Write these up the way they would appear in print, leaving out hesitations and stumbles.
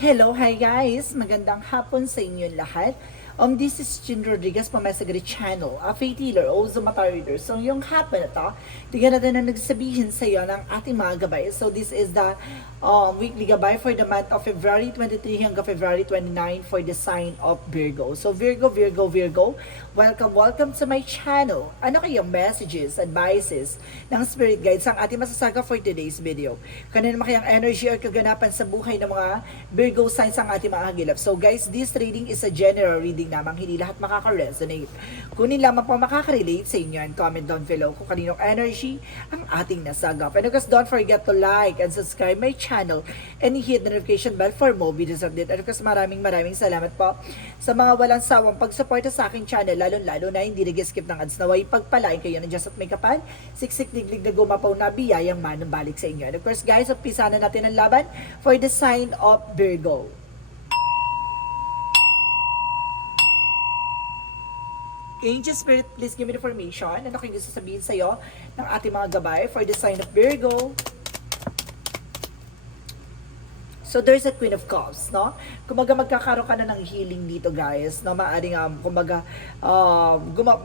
Hello, hi guys! Magandang hapon sa inyo lahat. This is Chin Rodriguez from my Sagari channel, a faith healer, also mata reader. So, yung hapon na to, tignan natin na nagsabihin sa iyo ng ating mga gabay. So, this is the weekly gabay for the month of February 23 hanggang February 29 for the sign of Virgo. So, Virgo, welcome to my channel. Ano kayong messages, advices ng spirit guides ang ating masasaga for today's video? Kanina naman kayang energy or kaganapan sa buhay ng mga Virgo signs ang ating mga hagilap. So guys, this reading is a general reading lamang, hindi lahat makaka-resonate. Kunin lamang po makaka-relate sa inyo and comment down below kung kaninong energy ang ating nasagap. And of course, don't forget to like and subscribe my channel and hit the notification bell for more videos of it. And of course, maraming salamat po sa mga walang sawang pagsuporta sa aking channel, lalo na hindi nag-skip ng ads. Naway pagpalain kayo ng Diyos at may kapal, siksik diglig na gumapaw na biyayang manumbalik sa inyo. And of course guys, umpisa na natin ang laban for the sign of Virgo. Angel Spirit, please give me the information. Ano kayong gusto sabihin sa'yo ng ating mga gabay for the sign of Virgo? So, there's a Queen of Cups, no? Kumaga magkakaroon ka na ng healing dito, guys, no? Maaring, kumaga,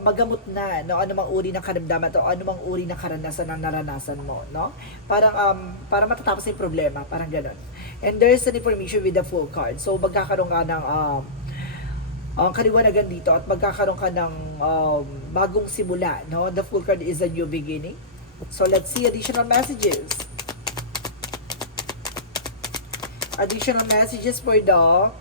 magamot na, no? Anumang uri ng karamdaman o anumang uri ng karanasan na naranasan mo, no? Para matatapos yung problema, parang ganun. And there's an information with the full card. So, magkakaroon ka ng, kaliwanagan dito at magkakaroon ka ng bagong simula, no? The full card is a new beginning. So, let's see additional messages. Additional messages for the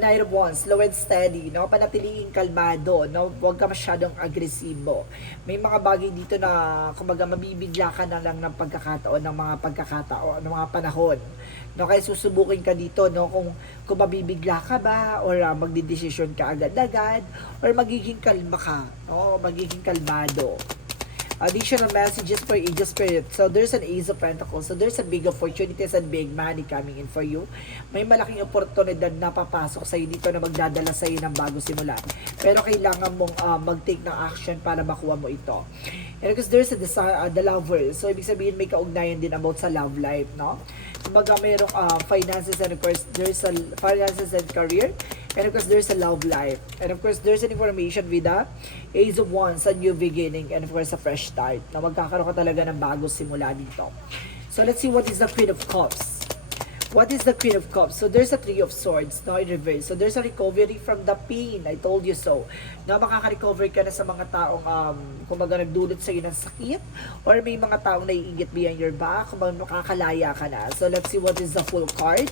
Knight of Wands, slow and steady, no? Panatiliing kalmado, no? Huwag ka masyadong agresibo. May mga bagay dito na kumbaga mabibigla ka na lang ng pagkakataon, ng mga panahon. No, kaya susubukin ka dito, no, kung mabibigla ka ba or magdidesisyon ka agad-agad or magiging kalma ka, no? Magiging kalmado. Additional messages for Angel Spirit. So, there's an Ace of Pentacles. So, there's a big opportunities and big money coming in for you. May malaking oportunidad na papasok sa'yo dito na magdadala sa'yo ng bago simula. Pero kailangan mong mag-take ng action para makuha mo ito. And because there's a the lover. So, ibig sabihin may kaugnayan din about sa love life, no? Kumbaga mayroong finances and of course, there's a finances and career. And of course, there's a love life. And of course, there's an information with the Ace of Wands, a new beginning, and of course, a fresh start. Na magkakaroon ka talaga ng bagong simula dito. So, let's see what is the Queen of Cups. What is the Queen of Cups? So, there's a Three of Swords, no, in reverse. So, there's a recovery from the pain. I told you so. Na makaka-recover ka na sa mga taong, kumbaga nagdulot sa'yo ng sakit, or may mga taong naiingit behind your back, kumbaga makakalaya ka na. So, let's see what is the full card.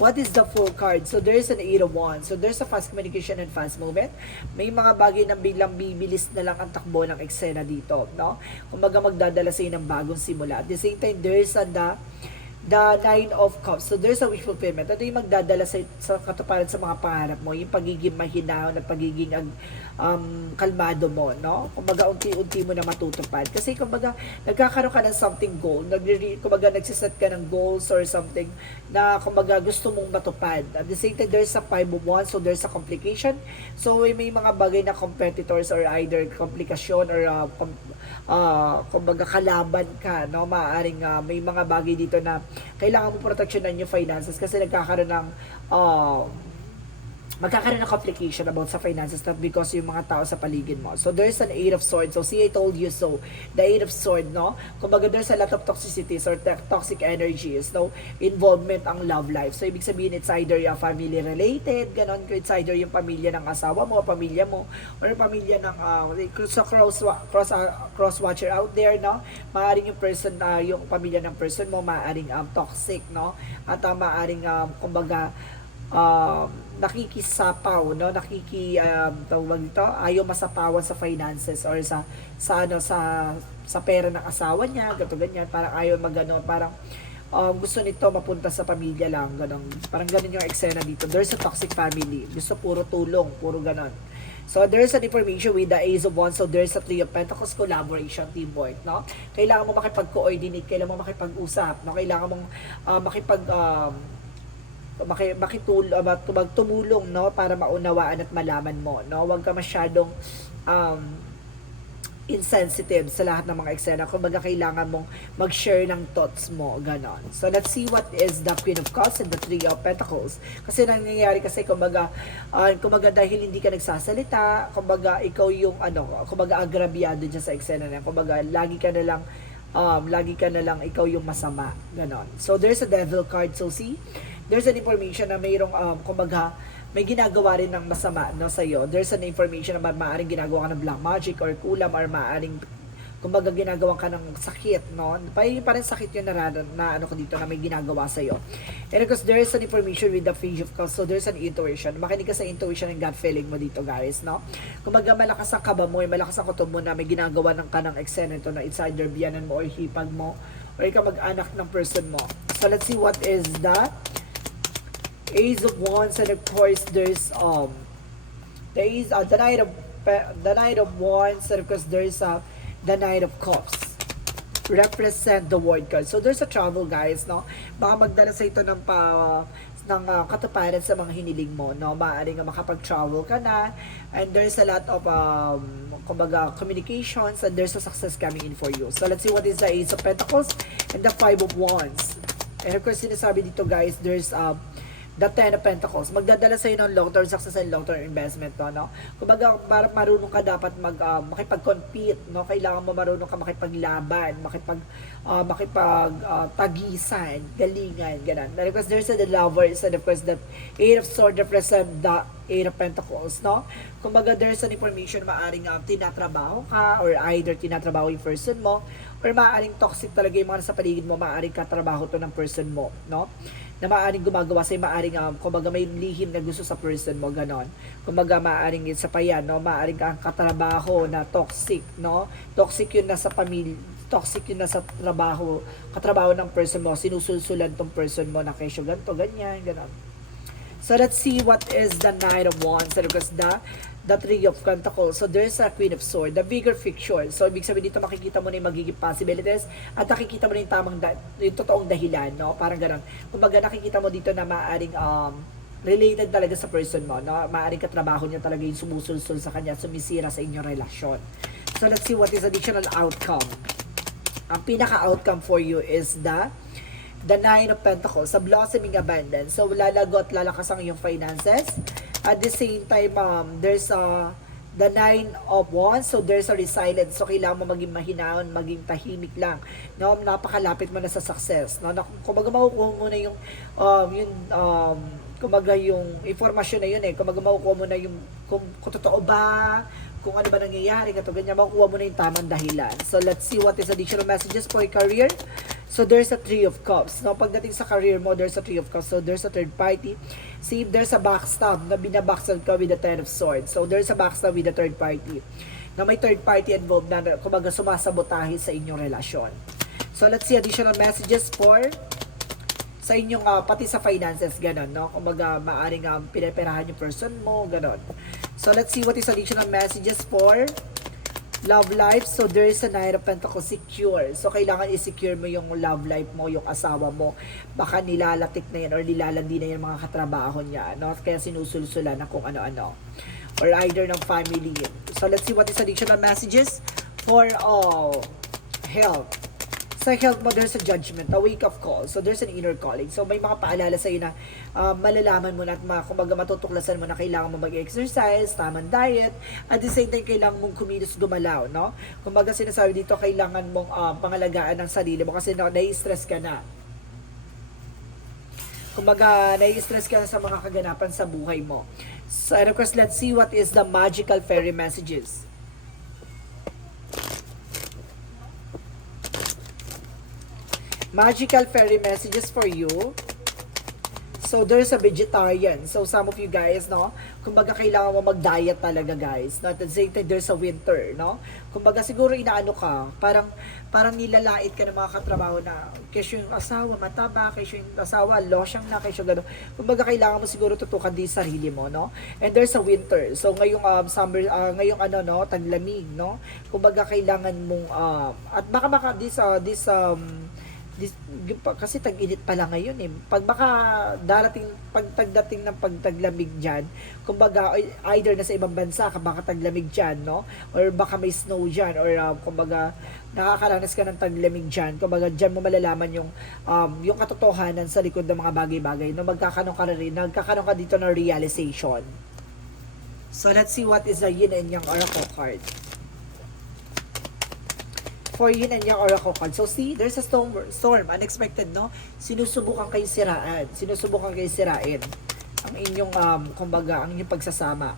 What is the full card? So, there's an 8 of Wands. So, there's a fast communication and fast movement. May mga bagay na biglang bibilis na lang ang takbo ng eksena dito, no? Kumbaga magdadala sa'yo ng bagong simula. At the same time, there's the Nine of Cups. So, there's a wish fulfillment. Ito yung magdadala sa katuparan sa mga pangarap mo. Yung pagiging mahinahon at pagiging kalmado mo, no? Kumbaga, unti-unti mo na matutupad. Kasi, kumbaga, nagkakaroon ka ng something goal. Kumbaga, nagsiset ka ng goals or something na, kumbaga, gusto mong matupad. At the same time, there's a 5 of Wands. So, there's a complication. So, may mga bagay na competitors or either komplikasyon or kumbaga, kalaban ka, no? Maaaring may mga bagay dito na kailangan mo proteksyonan yung finances kasi magkakaroon ng complication about sa finances not because yung mga tao sa paligid mo. So, there's an 8 of Swords. So, see, I told you so. The 8 of Swords, no? Kumbaga, there's a lot of toxicities or toxic energies, no? Involvement ang love life. So, ibig sabihin, it's either yung family related, ganon. It's either yung pamilya ng asawa mo, pamilya mo, or yung pamilya ng, sa cross watcher out there, no? Maaring yung person, yung pamilya ng person mo, maaring toxic, no? At maaring, kumbaga, nakikisapaw, no, tawag dito, ayaw masapawan sa finances or sa pera ng asawa niya, gato ganyan, parang ayaw magano, parang gusto nito mapunta sa pamilya lang, ganun, parang ganun yung eksena dito. There's a toxic family, gusto puro tulong, puro ganon. So, there's an information with the Ace of Wands. So, there's a Three of Pentacles, collaboration, teamwork, no? Kailangan mo makipag-coordinate, kailangan mo makipag-usap, no? Kailangan mong magtumulong, no, para maunawaan at malaman mo, no? Huwag ka masyadong insensitive sa lahat ng mga eksena. Kumbaga, kailangan mong mag-share ng thoughts mo, ganon. So, let's see what is the Queen of Cups and the Three of Pentacles. Kasi nangyayari kasi, kumbaga dahil hindi ka nagsasalita, kumbaga, ikaw yung, kumbaga, agrabyado dyan sa eksena na yan. Kumbaga, lagi ka na lang, ikaw yung masama, ganon. So, there's a Devil card. So, see, there's an information na mayroong, kumbaga, may ginagawa rin ng masama, no, sa'yo. There's an information na maaaring ginagawa ka ng black magic or kulam, or maaaring, kumbaga, ginagawa ka ng sakit, no? Parang sakit yun na ano ko dito, na may ginagawa sa'yo. And because there is an information with the Page of Cups, so there's an intuition. Makinig ka sa intuition and gut feeling mo dito, guys, no? Kumbaga, malakas ang kaba mo, malakas ang kutob mo na may ginagawa ng kanang eksena ito na it's either biyanan mo or hipag mo, or ikaw mag-anak ng person mo. So, let's see what is that. Ace of Wands, and of course there's the Knight of Wands, and of course there's the Knight of Cups. Represent the word card. So there's a travel, guys, no? Baka magdala sa ito ng katuparan sa mga hiniling mo, no? Maaaring makapag-travel ka na, and there's a lot of kumbaga, communications, and there's a success coming in for you. So let's see what is the Ace of Pentacles and the Five of Wands. And of course, sinasabi dito, guys, there's the Ten of Pentacles. Magdadala sa'yo ng long-term success and long-term investment, no? Kumbaga, marunong ka dapat makipag-compete, no? Kailangan mo marunong ka makipaglaban, tagisan, galingan, ganun. Because there's the Lovers, and of course, the Eight of Swords represent the Eight of Pentacles, no? Kumbaga, there's an information maaring tinatrabaho ka, or either tinatrabaho yung person mo, or maaring toxic talaga yung mga nasa paligid mo, maaring katrabaho to ng person mo, no? Na maaaring gumagawa sa'yo, maaaring, kumbaga may lihim na gusto sa person mo, ganon. Kumbaga, maaaring isa pa yan, no? Maaaring kang katrabaho na toxic, no? Toxic yun na sa pamilya, toxic yun na sa katrabaho ng person mo, sinusulsulan tong person mo na kesyo ganito, ganyan, ganon. So, let's see what is the Knight of Wands, and because the Three of Pentacles. So, there's a Queen of Swords, the bigger picture. So, ibig sabihin dito, makikita mo na yung magiging possibilities, at nakikita mo na yung totoong dahilan, no? Parang gano'n. Kumbaga, nakikita mo dito na maaaring related talaga sa person mo, no? Maaaring katrabaho niya talaga yung sumusulsul sa kanya, sumisira sa inyong relasyon. So, let's see what is additional outcome. Ang pinaka-outcome for you is the Nine of Pentacles, sa blossoming abundance. So, lalago at lalakas ang iyong finances. At the same time, there's the Nine of Wands, so there's a resilience. So, kailangan mo maging mahinaon, maging tahimik lang. No? Napakalapit mo na sa success. No? Kumbaga, makukuha mo na kumbaga, yung informasyon na yun eh. Kumbaga, makukuha mo na yung, kung totoo ba, kung ano ba nangyayari, ganyan, makukuha mo na yung tamang dahilan. So, let's see what is additional messages for your career. So, there's a Three of Cups. No? Pagdating sa career mo, there's a Three of Cups. So, there's a third party. See, if there's a backstab, na binabackstab ka with the Ten of Swords. So, there's a backstab with the third party. Na may third party involved na, kumbaga, sumasabotahe sa inyong relasyon. So, let's see additional messages for sa inyong, pati sa finances, gano'n, no? Kumbaga, maaaring pinaperahan yung person mo, gano'n. So, let's see what is additional messages for love life. So, there is a Knight of Pentacles, secure. So, kailangan i-secure mo yung love life mo, yung asawa mo. Baka nilalatik na yan or nilalandi na yan mga katrabaho niya, no? Kaya sinusulsulan na kung ano-ano. Or either ng family. So, let's see what is additional messages for health. Sa health mo, there's a judgment, a wake up call. So, there's an inner calling. So, may mga paalala sa'yo na malalaman mo na at kumbaga matutuklasan mo na kailangan mo mag-exercise, tamang diet, at the same time, kailangan mong kumilos gumalaw, no? Kumbaga, sinasabi dito, kailangan mong pangalagaan ng sarili mo kasi nai-stress ka na. Kumbaga, nai-stress ka na sa mga kaganapan sa buhay mo. So, and of course, let's see what is the magical fairy messages. Magical fairy messages for you. So, there's a vegetarian. So, some of you guys, no? Kumbaga, kailangan mo mag-diet talaga, guys. No? At the same time, there's a winter, no? Kumbaga, siguro inaano ka, parang nilalait ka ng mga katrabaho na, kesyo yung asawa, mataba, kesyo yung asawa, losyang na, kesyo gano'n. Kumbaga, kailangan mo siguro tutukan din sarili mo, no? And there's a winter. So, ngayong summer, ngayong taglamig, no? Kumbaga, kailangan mong, at baka this Kasi tag-init pala ngayon eh. Pag tagdating ng pagtaglamig dyan, kumbaga, either nasa ibang bansa ka, baka taglamig dyan, no? Or baka may snow dyan, or kumbaga, nakakaranas ka ng taglamig dyan. Kumbaga, dyan mo malalaman yung katotohanan sa likod ng mga bagay-bagay, no? Nagkakaroon ka dito ng realization. So, let's see what is the yin and yang oracle card. For yin and yang oracle card. So see, there's a storm, unexpected, no? Sinusubukan kayo sirain. Ang inyong, kumbaga, ang inyong pagsasama.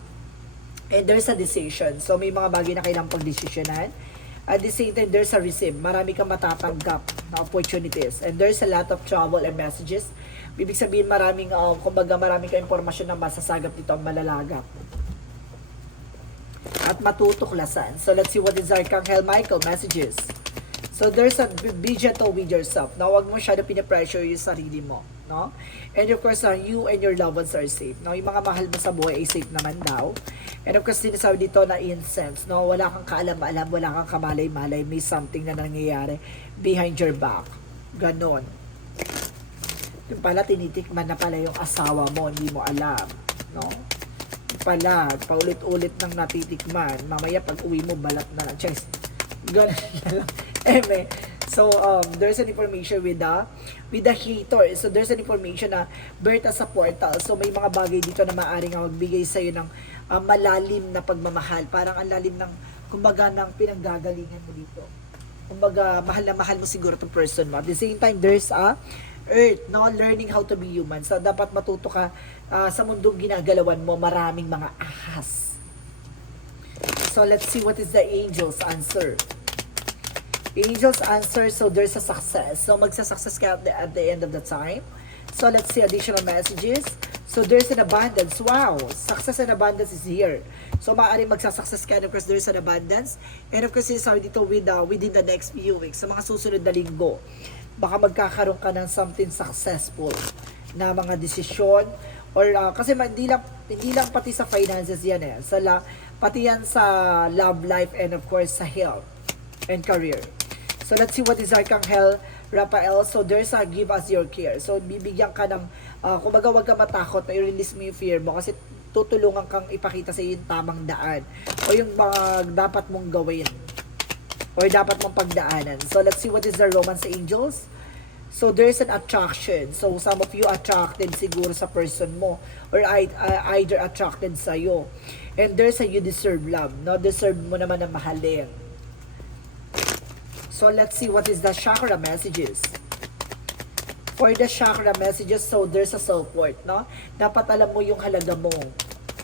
And there's a decision. So may mga bagay na kailangang pagdesisyonan. At the same time, there's a receive. Marami kang matatanggap na opportunities. And there's a lot of trouble and messages. Ibig sabihin, maraming kang impormasyon na masasagap dito ang malalagap at matutuklasan. So let's see what is Archangel Michael messages. So there's a be gentle with yourself. Now, wag mo masyado pinapressure yung sarili mo, no? And of course, you and your loved ones are safe. No, yung mga mahal mo sa buhay ay safe naman daw. And of course, sinasabi dito na incense, no? Wala kang kaalam-alam, wala kang kamalay-malay, may something na nangyayari behind your back. Ganon. Yung pala, tinitikman na pala yung asawa mo, hindi mo alam, no? Pala, paulit-ulit nang natitikman. Mamaya pag uwi mo, balat na lang. Cheers. Ganun lang. So, there's an information with the hater. So, there's an information na birth as a portal. So, may mga bagay dito na maaaring magbigay sa'yo ng malalim na pagmamahal. Parang ang lalim ng, kumbaga, ng pinanggagalingan mo dito. Kumbaga, mahal na mahal mo siguro itong person mo. At the same time, there's a earth, no? Learning how to be human. So, dapat matuto ka sa mundong ginagalawan mo, maraming mga ahas. So, let's see what is the angel's answer. Angel's answer, so there's a success. So, magsa-success ka at the end of the time. So, let's see additional messages. So, there's an abundance. Wow! Success and abundance is here. So, maaaring magsa-success ka. And of course, there's an abundance. And of course, sinasabi dito within the next few weeks, sa mga susunod na linggo, baka magkakaroon ka ng something successful na mga desisyon. Or kasi hindi lang pati sa finances yan eh. Pati yan sa love life and of course sa health and career. So let's see what is Archangel Raphael. So there's a give us your care. So bibigyan ka ng, kumbaga wag ka matakot na i-release mo yung fear mo kasi tutulungan kang ipakita sa iyo yung tamang daan o yung mga dapat mong gawin or dapat mong pagdaanan. So let's see what is the romance angels. So there's an attraction. So some of you attracted siguro sa person mo or either attracted sa iyo. And there's a you deserve love. No, deserve mo naman na mahalin. So let's see what is the chakra messages. For the chakra messages, so there's a self-worth, no? Dapat alam mo yung halaga mo.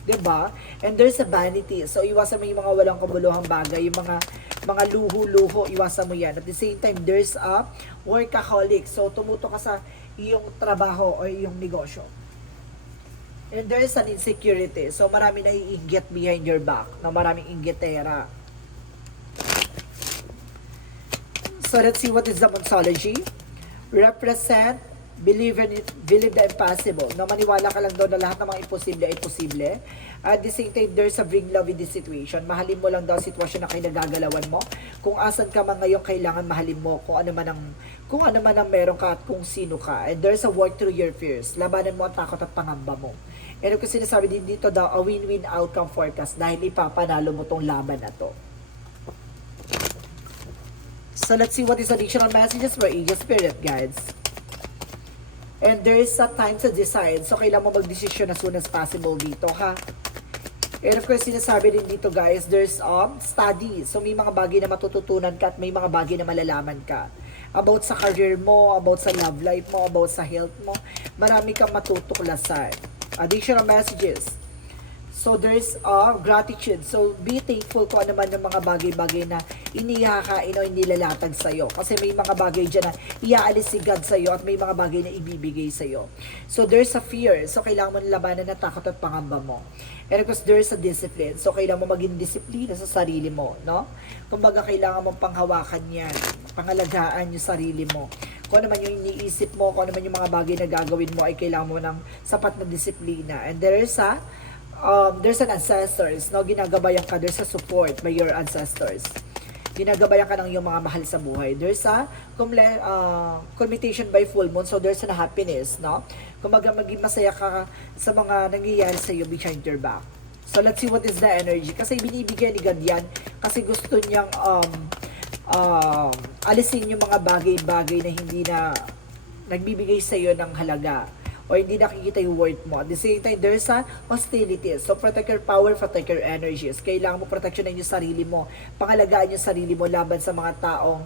'Di ba? And there's a vanity. So iwasan mo yung mga walang kabuluhang bagay, yung mga luho-luho, iwasan mo yan. At the same time, there's a workaholic. So, tumuto ka sa iyong trabaho o iyong negosyo. And there is an insecurity. So, marami na iinggit behind your back. Na maraming inggitera. So, let's see what is the Monsology. Represent, believe the impossible. Na maniwala ka lang daw na lahat ng mga imposible ay posible. At the same time, there's a bring love in this situation. Mahalin mo lang daw sitwasyon na kinagagalawan mo. Kung asan ka man ngayon, kailangan mahalin mo kung ano man ang meron ka at kung sino ka. And there's a work through your fears. Labanan mo ang takot at pangamba mo. And kung sinasabi din dito daw, a win-win outcome forecast dahil ipapanalo mo tong laban na to. So let's see what is additional messages for Angel Spirit Guides. And there is a time to decide. So kailangan mo mag-desisyon as soon as possible dito, ha? And of course, sinasabi din dito guys, there's study. So may mga bagay na matututunan ka at may mga bagay na malalaman ka. About sa career mo, about sa love life mo, about sa health mo. Marami kang matutuklasan. Additional messages. So there's gratitude. So be thankful kung ano man ng mga bagay-bagay na inihakain o inilalatag sa'yo. Kasi may mga bagay dyan na iaalis si God sa'yo at may mga bagay na ibibigay sa'yo. So there's a fear. So kailangan mo labanan na takot at pangamba mo. And of course, there's a discipline. So kailangan mo maging disiplina sa sarili mo. No? Kumbaga kailangan mong panghawakan yan. Pangalagaan yung sarili mo. Kung ano man yung iniisip mo, kung ano man yung mga bagay na gagawin mo ay kailangan mo ng sapat na disiplina. And there's an ancestors, no? Ginagabayan ka, there's a support by your ancestors. ginagabayan ka ng iyong mga mahal sa buhay. There's a commutation by full moon, so there's a happiness, no? Kumaga maging masaya ka sa mga nangyayari sa iyo behind your back. So let's see what is the energy. Kasi binibigyan ni God yan kasi gusto niyang alisin yung mga bagay-bagay na hindi na nagbibigay sa iyo ng halaga o hindi nakikita yung worth mo. At the same time, there's a hostility. So, protect your power, protect your energies. Kailangan mo proteksyonan yung sarili mo. Pangalagaan yung sarili mo laban sa mga taong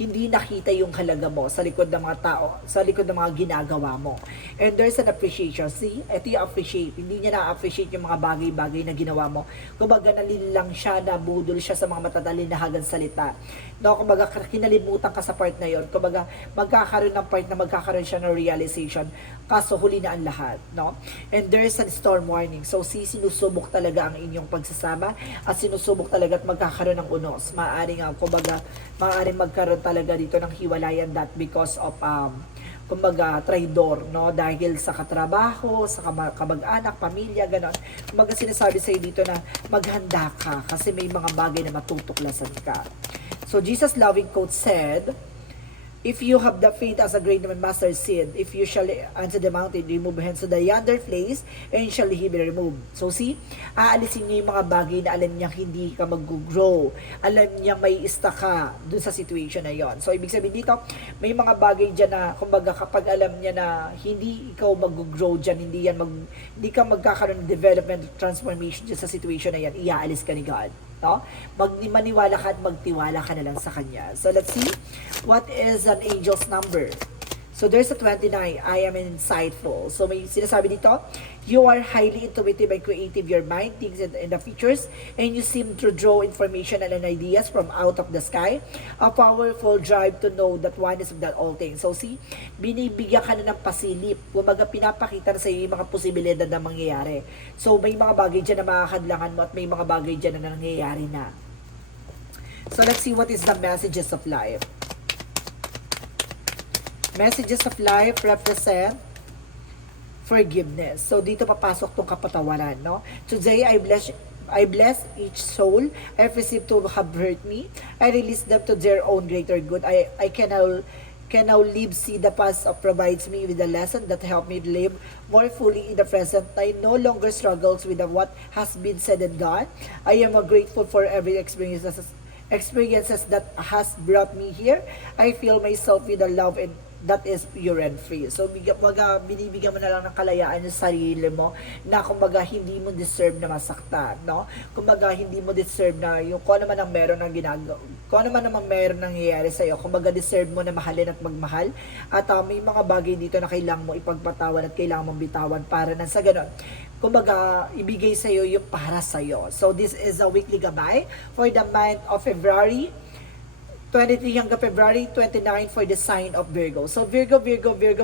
hindi nakita yung halaga mo sa likod ng mga tao, sa likod ng mga ginagawa mo. And there's an appreciation. See, ito yung appreciate. Hindi niya na-appreciate yung mga bagay-bagay na ginawa mo. Kumbaga, nalilang siya, nabudol siya sa mga matatalinahagang salita. No, kumbaga, kinalimutan ka sa part na yon. Kumbaga, magkakaroon ng part na magkakaroon siya ng realization. Kaso, huli na ang lahat. No? And there's a storm warning. So, sinusubok talaga ang inyong pagsasama at sinusubok talaga at magkakaroon ng unos. Maaaring, kumbaga, maaaring magkaroon talaga dito ng hiwalayan that because of kumbaga traidor, no, dahil sa katrabaho, sa kamag-anak, pamilya, ganon. Kumbaga sinasabi sa dito na maghanda ka kasi may mga bagay na matutuklasan ka. So Jesus loving quote said, if you have the faith as a grain of mustard seed, if you shall unto the mountain, remove hence to the yonder place, and shall he be removed. So see, aalisin niya yung mga bagay na alam niya hindi ka mag-grow. Alam niya may ista ka dun sa situation na yon. So ibig sabihin dito, may mga bagay dyan na, kumbaga kapag alam niya na hindi ikaw mag-grow dyan, hindi ka magkakaroon ng development, transformation dyan sa situation na yan, iaalis ka ni God. No? Maniwala ka at magtiwala ka na lang sa Kanya. So let's see, what is an angel's number? So there's a 29, I am insightful. So may sinasabi dito, you are highly intuitive and creative, your mind thinks in the features, and you seem to draw information and ideas from out of the sky. A powerful drive to know that one is of that all things. So see, binibigyan ka na ng pasilip. Kumaga pinapakita na sa iyo yung mga posibilidad na mangyayari. So may mga bagay dyan na makakadlangan mo at may mga bagay dyan na nangyayari na. So let's see what is the messages of life. Messages of life represent forgiveness. So dito papasok tong kapatawaran, no? Today I bless each soul I've received to have hurt me. I release them to their own greater good. I can now live, see the past provides me with a lesson that help me live more fully in the present. I no longer struggles with what has been said and done. I am grateful for every experiences that has brought me here. I feel myself with the love and that is pure and free. So, binibigyan mo na lang ng kalayaan yung sarili mo na kumbaga hindi mo deserve na masaktan, no? Kumbaga hindi mo deserve na yung kung ano man ang meron ng ginagawa, kung ano man namang meron nangyayari sa'yo, kumbaga deserve mo na mahalin at magmahal. At may mga bagay dito na kailangan mo ipagpatawan at kailangan mong bitawan para na sa ganon, kumbaga ibigay sa'yo yung para sa'yo. So, this is a weekly gabay for the month of February 23 hanggang February 29 for the sign of Virgo. So Virgo,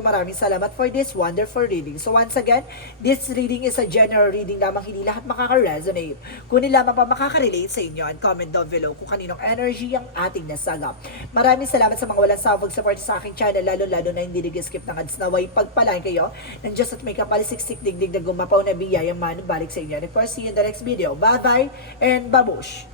maraming salamat for this wonderful reading. So once again, this reading is a general reading lamang, hindi lahat makaka-resonate. Kung lamang pa makaka-relate sa inyo, and comment down below kung kaninong energy ang ating nasagap. Maraming salamat sa mga walang sawag support sa aking channel, lalo na hindi nag-skip ng ads. Naway pagpalain kayo ng Diyos at may kapalisiksik digdig na gumapaw na biyayang man balik sa inyo. And of course, see you in the next video. Bye-bye and babush!